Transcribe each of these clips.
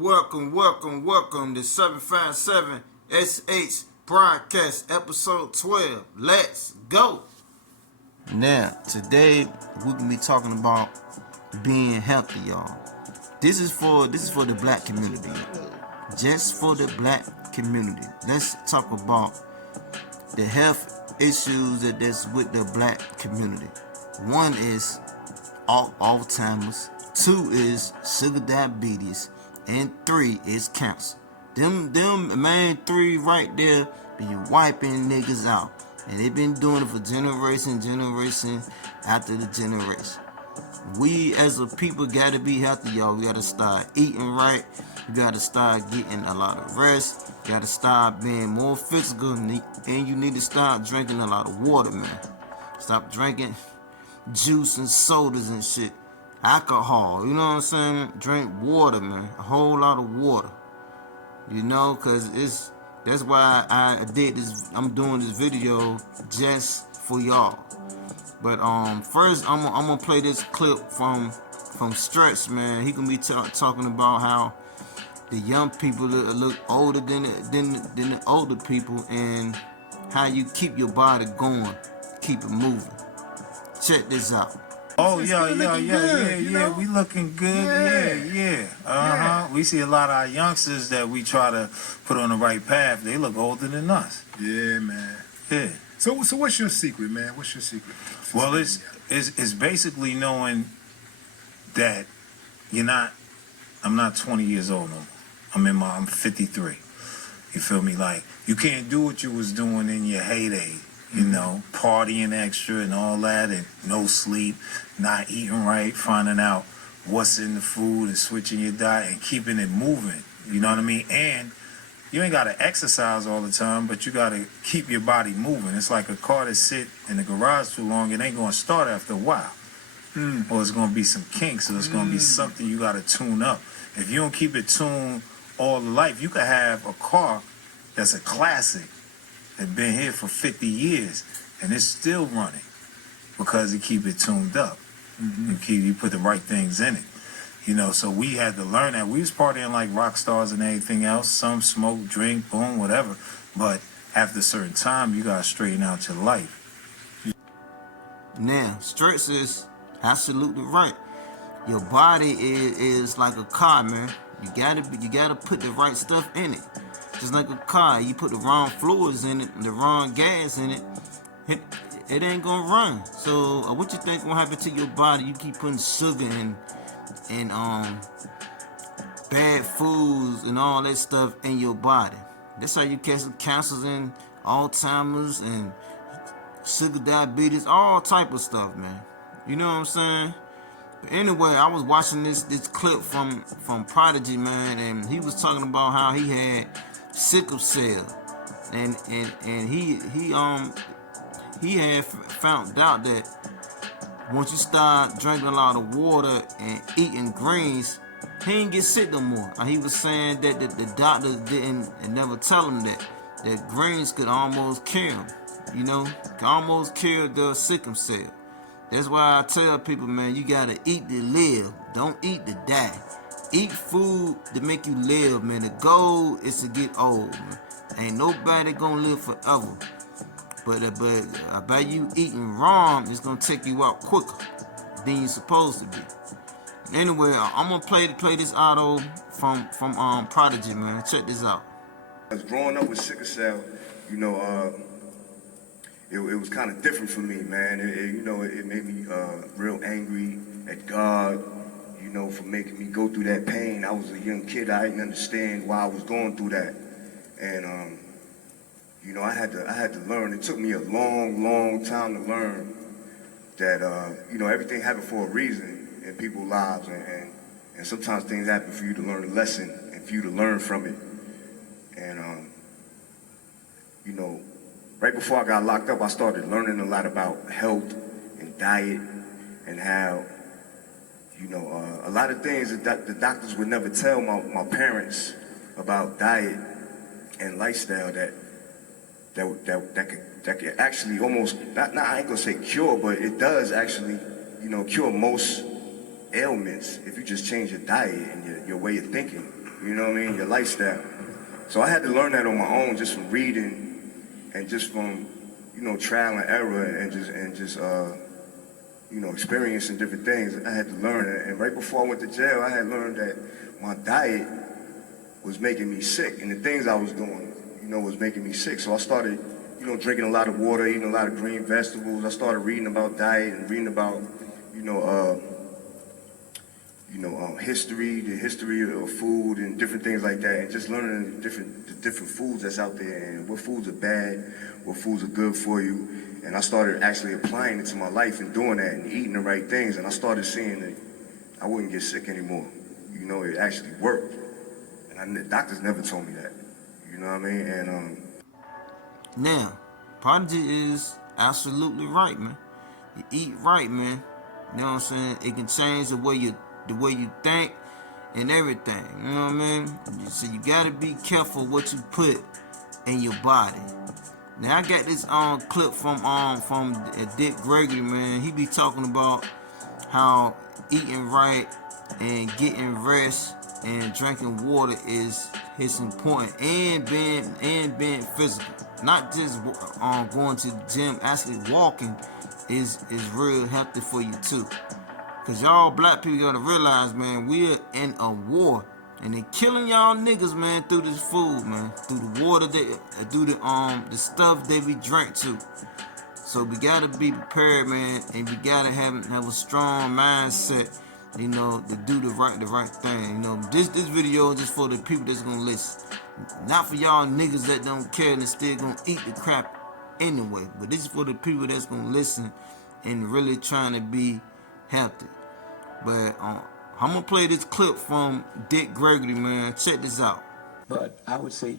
Welcome to 757 SH Broadcast Episode 12. Let's go. Now, today we're gonna be talking about being healthy, y'all. This is for the black community. Just for the black community. Let's talk about the health issues that's with the black community. One is Alzheimer's, 2 is sugar diabetes, and 3 is cancer. Them main 3 right there be wiping niggas out. And they've been doing it for generation after the generation. We as a people gotta be healthy, y'all. We gotta start eating right. You gotta start getting a lot of rest. You gotta start being more physical, and you need to start drinking a lot of water, man. Stop drinking juice and sodas and shit. Alcohol, you know what I'm saying? Drink water, man. A whole lot of water. You know, cause that's why I did this. I'm doing this video just for y'all. But first I'm gonna play this clip from Stretch, man. He gonna be talking about how the young people look older than the older people, and how you keep your body going, keep it moving. Check this out. Oh yeah. We looking good. Yeah. We see a lot of our youngsters that we try to put on the right path. They look older than us. Yeah, man. Yeah. So what's your secret, man? What's your secret? Well, it's basically knowing that I'm not 20 years old no more. I'm 53. You feel me? Like, you can't do what you was doing in your heyday. You know, partying extra and all that, and no sleep, not eating right, finding out what's in the food and switching your diet and keeping it moving. You know what I mean? And you ain't got to exercise all the time, but you got to keep your body moving. It's like a car that sit in the garage too long, it ain't going to start after a while. Or it's going to be some kinks, or it's going to be something you got to tune up. If you don't keep it tuned all the life, you could have a car that's a classic, had been here for 50 years, and it's still running because you keep it tuned up. You put the right things in it. You know, so we had to learn that. We was partying like rock stars and everything else. Some smoke, drink, boom, whatever. But after a certain time, you gotta straighten out your life. Now, Stretch is absolutely right. Your body is like a car, man. You gotta put the right stuff in it. Just like a car, you put the wrong fluids in it, the wrong gas in it, it ain't gonna run. So what you think gonna happen to your body? You keep putting sugar and bad foods and all that stuff in your body. That's how you catch cancers and Alzheimer's and sugar diabetes, all type of stuff, man. You know what I'm saying? But anyway, I was watching this clip from Prodigy, man, and he was talking about how he had sickle cell, and he had found out that once you start drinking a lot of water and eating greens, he ain't get sick no more. He was saying that the doctors didn't and never tell him that greens could almost kill him. You know, can almost kill the sickle cell. That's why I tell people, man, you gotta eat to live. Don't eat to die. Eat food to make you live, man. The goal is to get old, man. Ain't nobody gonna live forever. But by you eating wrong, it's gonna take you out quicker than you're supposed to be. Anyway, I'm gonna play this auto from Prodigy, man. Check this out. As growing up with sickle cell, you know, it was kind of different for me, man. It made me real angry at God, you know, for making me go through that pain. I was a young kid. I didn't understand why I was going through that, and you know, I had to learn. It took me a long time to learn that you know, everything happened for a reason in people's lives, and sometimes things happen for you to learn a lesson and for you to learn from it. And you know, right before I got locked up, I started learning a lot about health and diet, and how, you know, a lot of things that the doctors would never tell my parents about diet and lifestyle that could actually almost, not I ain't gonna say cure, but it does actually, cure most ailments if you just change your diet and your way of thinking. You know what I mean? Your lifestyle. So I had to learn that on my own, just from reading and just from, trial and error and just experiencing different things. I had to learn it. And right before I went to jail, I had learned that my diet was making me sick, and the things I was doing, was making me sick. So I started, drinking a lot of water, eating a lot of green vegetables. I started reading about diet and reading about, history, the history of food and different things like that, and just learning the different foods that's out there and what foods are bad, what foods are good for you. And I started actually applying it to my life and doing that and eating the right things. And I started seeing that I wouldn't get sick anymore. It actually worked. And the doctors never told me that. You know what I mean? And Now, Prodigy is absolutely right, man. You eat right, man. You know what I'm saying? It can change the way you think and everything. You know what I mean? So you gotta be careful what you put in your body. Now I got this clip from Dick Gregory, man. He be talking about how eating right and getting rest and drinking water is important, and being physical, not just going to the gym. Actually walking is real healthy for you too. Cause y'all black people gotta realize, man, we're in a war, and they killing y'all niggas, man, through this food, man, through the water, through the stuff they be drink too. So we gotta be prepared, man, and we gotta have a strong mindset, to do the right thing. This video is just for the people that's gonna listen, not for y'all niggas that don't care and still gonna eat the crap anyway. But this is for the people that's gonna listen and really trying to be healthy. But I'm gonna play this clip from Dick Gregory, man. Check this out. But I would say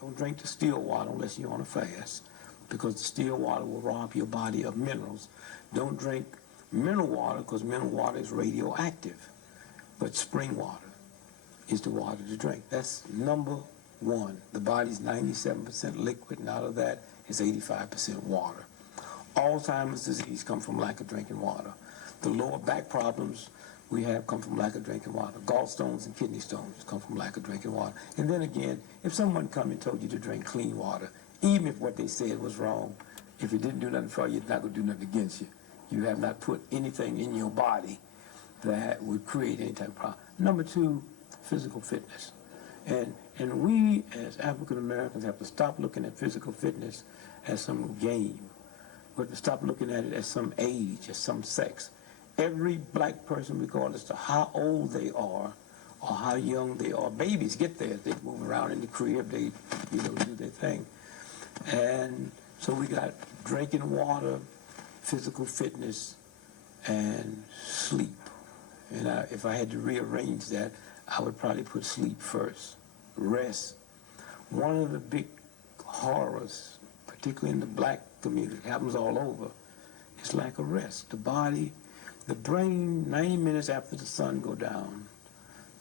don't drink the still water unless you're on a fast, because the still water will rob your body of minerals. Don't drink mineral water, because mineral water is radioactive. But spring water is the water to drink. That's number one. The body's 97% liquid, and out of that is 85% water. Alzheimer's disease comes from lack of drinking water. The lower back problems we have come from lack of drinking water. Gallstones and kidney stones come from lack of drinking water. And then again, if someone come and told you to drink clean water, even if what they said was wrong, if it didn't do nothing for you, it's not going to do nothing against you. You have not put anything in your body that would create any type of problem. Number two, physical fitness. And we as African Americans have to stop looking at physical fitness as some game. We have to stop looking at it as some age, as some sex. Every black person, regardless of how old they are or how young they are, babies get there. They move around in the crib, they do their thing. And so we got drinking water, physical fitness, and sleep. And if I had to rearrange that, I would probably put sleep first. Rest. One of the big horrors, particularly in the black community, happens all over, is lack of rest. The brain, 90 minutes after the sun go down,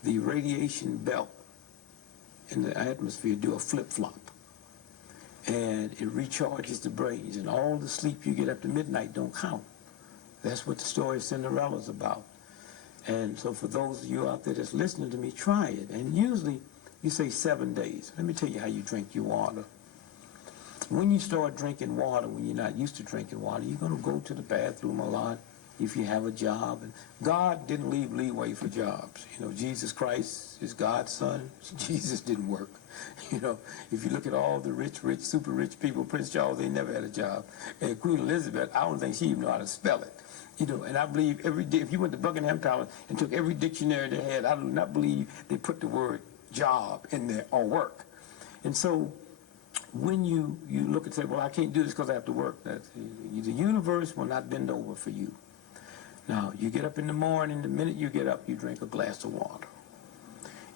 the radiation belt in the atmosphere do a flip-flop. And it recharges the brains, and all the sleep you get after midnight don't count. That's what the story of Cinderella's about. And so for those of you out there that's listening to me, try it. And usually you say 7 days. Let me tell you how you drink your water. When you start drinking water, when you're not used to drinking water, you're going to go to the bathroom a lot if you have a job. And God didn't leave leeway for jobs. Jesus Christ is God's son. Jesus didn't work. If you look at all the rich, super rich people, Prince Charles, they never had a job. And Queen Elizabeth, I don't think she even know how to spell it. And I believe every day, if you went to Buckingham Palace and took every dictionary they had, I do not believe they put the word job in there or work. And so when you look and say, well, I can't do this because I have to work, the universe will not bend over for you. Now, you get up in the morning, the minute you get up, you drink a glass of water.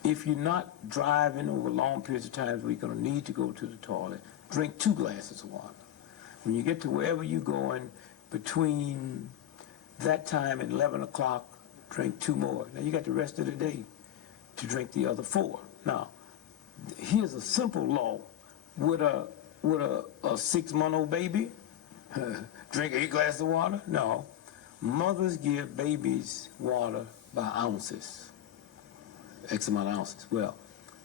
If you're not driving over long periods of time where you're going to need to go to the toilet, drink 2 glasses of water. When you get to wherever you're going, between that time and 11 o'clock, drink 2 more. Now, you got the rest of the day to drink the other 4. Now, here's a simple law. Would a 6-month-old baby drink 8 glasses of water? No. Mothers give babies water by ounces. X amount of ounces. Well,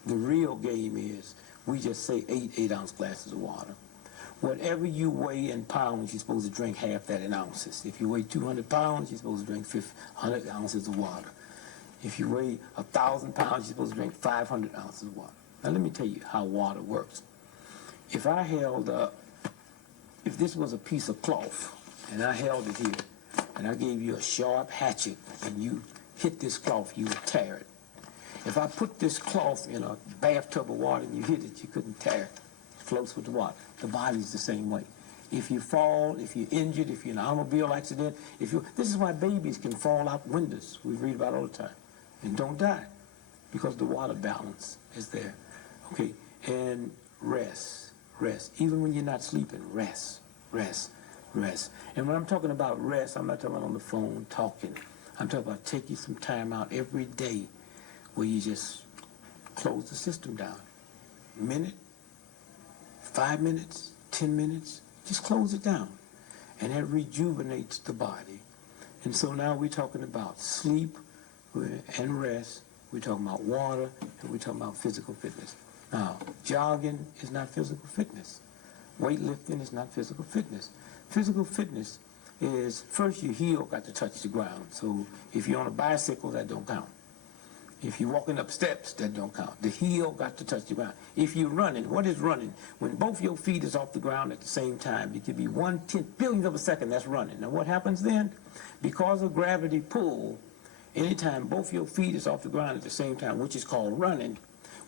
the real game is we just say 8 ounce glasses of water. Whatever you weigh in pounds, you're supposed to drink half that in ounces. If you weigh 200 pounds, you're supposed to drink 100 ounces of water. If you weigh 1,000 pounds, you're supposed to drink 500 ounces of water. Now let me tell you how water works. If I held if this was a piece of cloth, and I held it here, and I gave you a sharp hatchet, and you hit this cloth, you would tear it. If I put this cloth in a bathtub of water and you hit it, you couldn't tear it. It floats with the water. The body's the same way. If you fall, if you're injured, if you're in an automobile accident, this is why babies can fall out windows, we read about all the time, and don't die, because the water balance is there. Okay, and rest. Even when you're not sleeping, rest. And when I'm talking about rest, I'm not talking about on the phone talking. I'm talking about taking some time out every day where you just close the system down. A minute, 5 minutes, 10 minutes, just close it down. And that rejuvenates the body. And so now we're talking about sleep and rest. We're talking about water, and we're talking about physical fitness. Now, jogging is not physical fitness. Weightlifting is not physical fitness. Physical fitness is, first your heel got to touch the ground. So if you're on a bicycle, that don't count. If you're walking up steps, that don't count. The heel got to touch the ground. If you're running, what is running? When both your feet is off the ground at the same time, it could be 1/10 billionth of a second, that's running. Now what happens then? Because of gravity pull, anytime both your feet is off the ground at the same time, which is called running,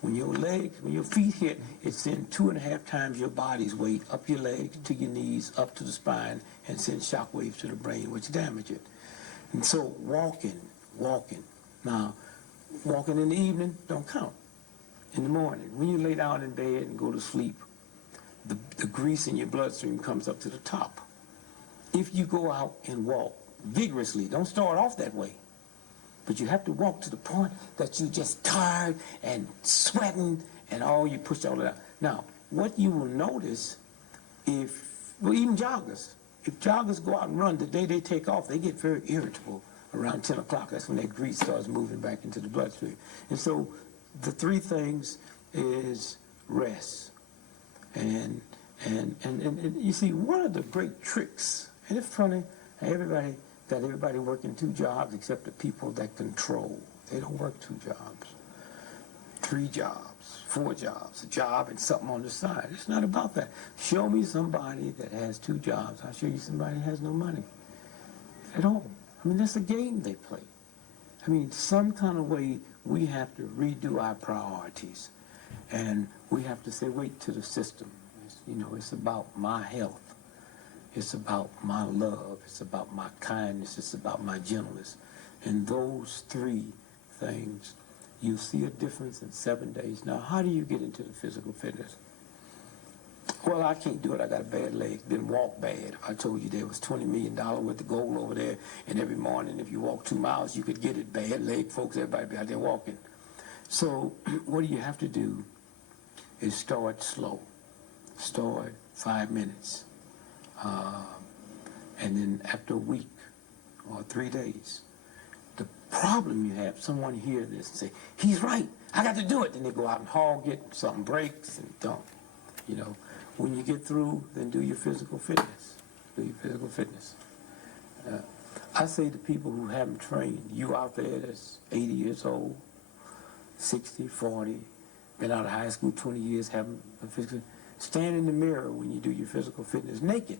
when your feet hit, it sends 2.5 times your body's weight up your legs, to your knees, up to the spine, and sends shock waves to the brain, which damage it. And so walking. Now, walking in the evening don't count. In the morning, when you lay down in bed and go to sleep, the grease in your bloodstream comes up to the top. If you go out and walk vigorously, don't start off that way, but you have to walk to the point that you're just tired and sweating and you push all that out. Now, what you will notice even joggers, if joggers go out and run, the day they take off, they get very irritable around 10 o'clock. That's when that grease starts moving back into the bloodstream. And so the three things is rest. And you see, one of the great tricks, and it's funny, everybody working 2 jobs except the people that control. They don't work 2 jobs, 3 jobs, 4 jobs, a job and something on the side. It's not about that. Show me somebody that has 2 jobs. I'll show you somebody that has no money at all. I mean, that's a game they play. I mean, some kind of way we have to redo our priorities. And we have to say, wait to the system. It's about my health. It's about my love. It's about my kindness. It's about my gentleness. And those 3 things, you see a difference in 7 days. Now, how do you get into the physical fitness? Well, I can't do it. I got a bad leg. Didn't walk bad. I told you there was $20 million worth of gold over there, and every morning if you walk 2 miles, you could get it. Bad leg folks, everybody be out there walking. So what you have to do is start slow. Start 5 minutes. And then after a week or 3 days, the problem you have, someone hear this and say, he's right, I got to do it. Then they go out and hog it, something breaks and don't. When you get through, then do your physical fitness. Do your physical fitness. I say to people who haven't trained, you out there that's 80 years old, 60, 40, been out of high school 20 years, haven't been physical, stand in the mirror when you do your physical fitness naked.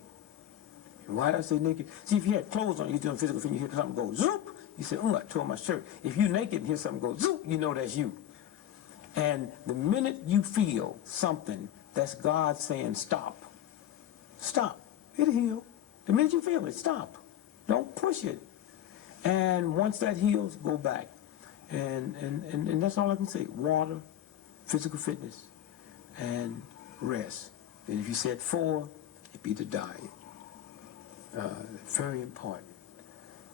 Why do I say naked? See, if you had clothes on, you're doing physical fitness, you hear something go zoop, you say, I tore my shirt. If you're naked and hear something go zoop, you know that's you. And the minute you feel something, that's God saying stop. Stop. It'll heal. The minute you feel it, stop. Don't push it. And once that heals, go back. And that's all I can say. Water, physical fitness, and rest. And if you said 4, it'd be the diet. Very important.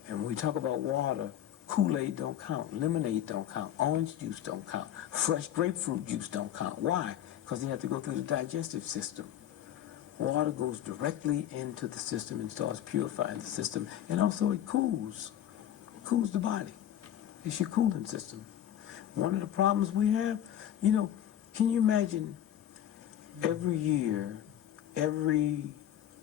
And when we talk about water, Kool-Aid don't count, lemonade don't count, orange juice don't count, fresh grapefruit juice don't count. Why? Because they have to go through the digestive system. Water goes directly into the system and starts purifying the system, and also it cools the body. It's your cooling system. One of the problems we have, can you imagine every year, every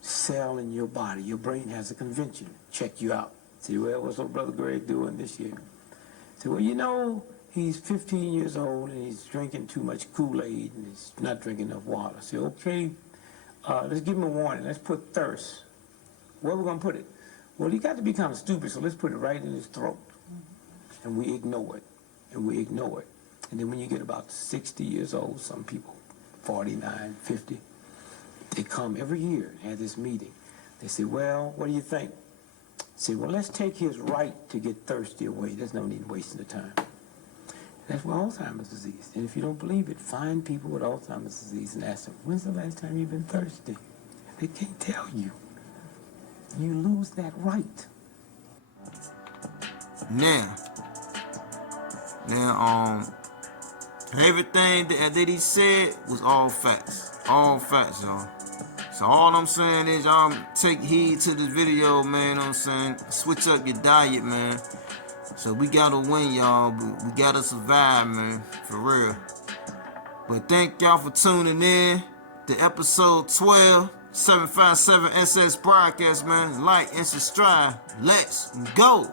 cell in your body, your brain has a convention, check you out. Say, well, what's old Brother Greg doing this year? Say, well, he's 15 years old and he's drinking too much Kool-Aid and he's not drinking enough water. Say, okay, let's give him a warning. Let's put thirst. Where are we going to put it? Well, he got to be kind of stupid, so let's put it right in his throat. And we ignore it, and we ignore it. And then when you get about 60 years old, some people, 49, 50, they come every year and have this meeting. They say, well, what do you think? Say, well, let's take his right to get thirsty away. There's no need wasting the time. That's why Alzheimer's disease. And if you don't believe it, find people with Alzheimer's disease and ask them, when's the last time you've been thirsty? They can't tell you. You lose that right. Now, everything that he said was all facts. All facts, y'all. So all I'm saying is y'all take heed to this video, man. You know what I'm saying? Switch up your diet, man. So we gotta win, y'all. We gotta survive, man. For real. But thank y'all for tuning in to episode 12, 757 SS broadcast, man. Like and subscribe. Let's go.